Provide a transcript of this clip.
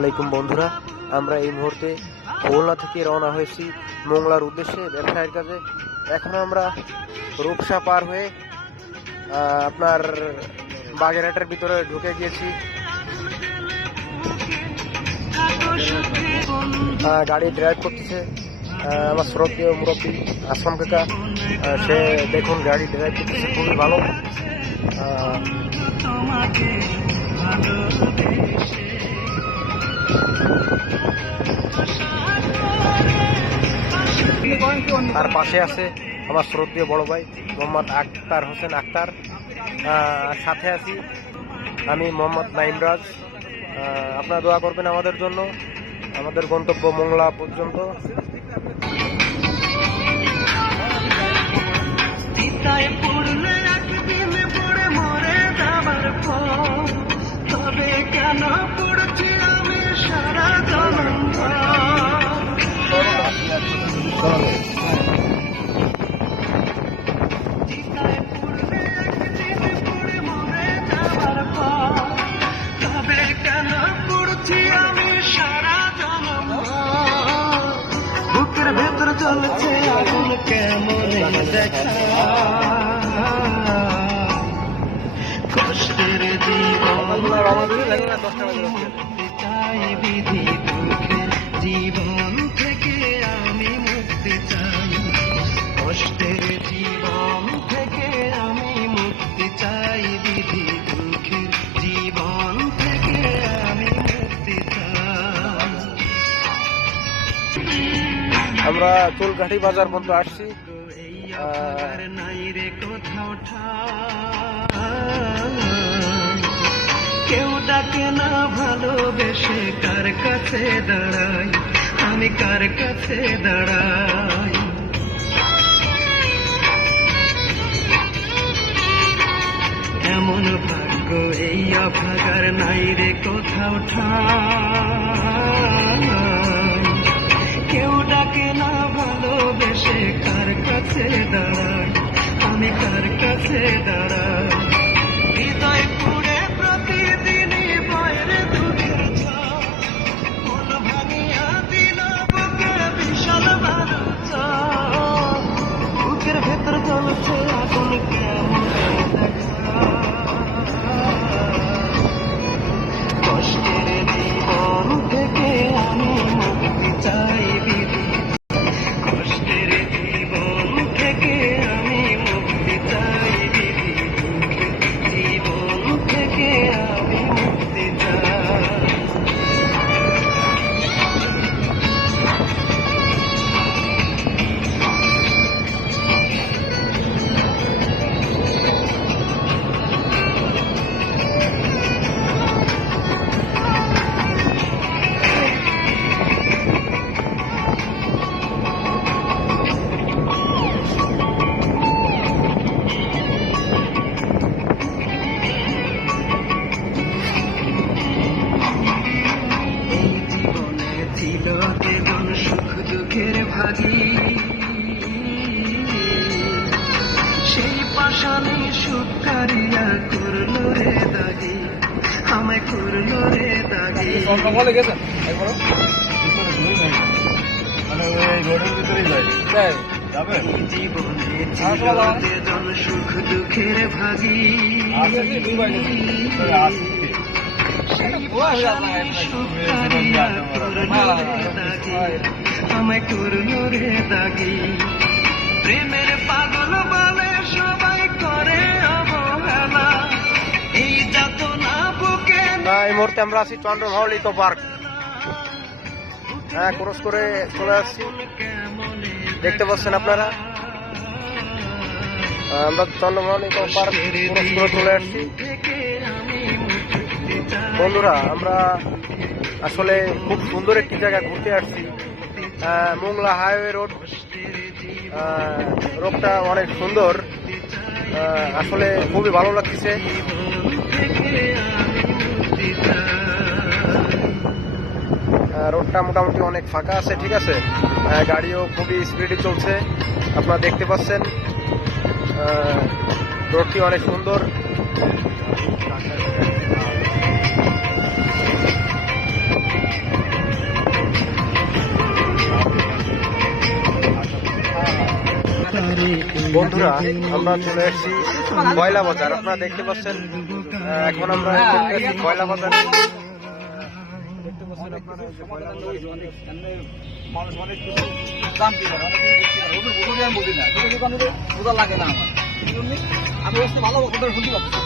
আলাইকুম বন্ধুরা, আমরা এই মুহূর্তে খুলনা থেকে রওনা হয়েছি মোংলার উদ্দেশ্যে ব্যবসায়ের কাজে। এখন আমরা রূপসা পার হয়ে আপনার বাগেরহাটের ভিতরে ঢুকে গিয়েছি। গাড়ি ড্রাইভ করতেছে আমার শ্রদ্ধেয় মুরব্বী আসলাম কাকা। সে দেখুন গাড়ি ড্রাইভ করতেছে, খুবই ভালো। তার পাশে আছে আমার শ্রদ্ধেয় বড় ভাই মোহাম্মদ আখতার হোসেন আখতার। সাথে আছি আমি মোহাম্মদ নাইমরাজ। আপনারা দোয়া করবেন আমাদের জন্য। আমাদের গন্তব্য মোংলা পর্যন্ত। ভেতর চলছে আগুন কেমন দেখা, কষ্টের জীবন চাই, বিধি দুঃখের জীবন থেকে আমি মুক্তি চাই, কষ্টের জীবন থেকে আমি মুক্তি চাই, বিধি দুঃখের জীবন থেকে আমি মুক্তি চাই। আমরা চুলকাঠি বাজার পর্যন্ত আসছি। কেউ ডাকে না ভালোবেসে, কার কাছে দাঁড়াই আমি, কার কাছে দাঁড়াই। এমন ভাগ্য এই অভাগার নাই রে কোথাও ঠাই, কেউ ডাকে না ভালোবেসে, কার কাছে দাঁড়াই আমি, কার কাছে দাঁড়াই। হৃদয় পুড়ে প্রতিদিনই বয়ের দুঃখের ঝড়, মন ভাঙিয়া দিল বুকে বিশাল বারুদ জ্বর, বুকের ভেতর জ্বলছে আগুন কেমন দেখা, কষ্টের জীবন থেকে আমি মুক্তি চাই, বিধি কষ্টের জীবন থেকে আমি মুক্তি চাই, বিধি জীবন থেকে আমি মুক্তি চাই। সুখ দুঃখের ভাগী, সেই পাশানি সুখ কারিয়া করলো রে দাগি, আমায় করলো রে দাগি। জীবনে ছিল যেজন সুখ দুঃখের ভাগী, আমায় করলো রে দাগি। প্রেমের পাগল বলে সবাই করে অবহেলা, এই যাতনা বুকে। এই মুহূর্তে আমরা আছি চন্দ্রভাওয়াল ইকো পার্ক। ক্রস করে চলে আসছি, দেখতে পাচ্ছেন আপনারা। আমরা চন্দ্রভাওয়াল ইকো পার্ক ক্রস করে চলে আসছি। বন্ধুরা, আমরা আসলে খুব সুন্দর একটি জায়গা ঘুরতে আসছি। মোংলা হাইওয়ে রোড, রোডটা অনেক সুন্দর, আসলে খুবই ভালো লাগছে। রোডটা মোটামুটি অনেক ফাঁকা আছে, ঠিক আছে। গাড়িও খুবই স্পিডে চলছে, আপনারা দেখতে পাচ্ছেন। রোডটি অনেক সুন্দর। বন্ধুরা আমরা চলে এসেছি কয়লা বাজার। আপনারা দেখতে পাচ্ছেন এখন আমরা দেখতেছি কয়লা বাজার। দেখতে পাচ্ছেন আপনারা এই যে কয়লা বাজার। মানুষ অনেক কিছু জানতে পারে, অনেক কিছু দেখতে পারে। ওদের বুঝে আমি বুঝি না, বোঝা লাগে না আমার। এই জন্যই আমি হচ্ছে ভালো ওদের শুনতে পাচ্ছি।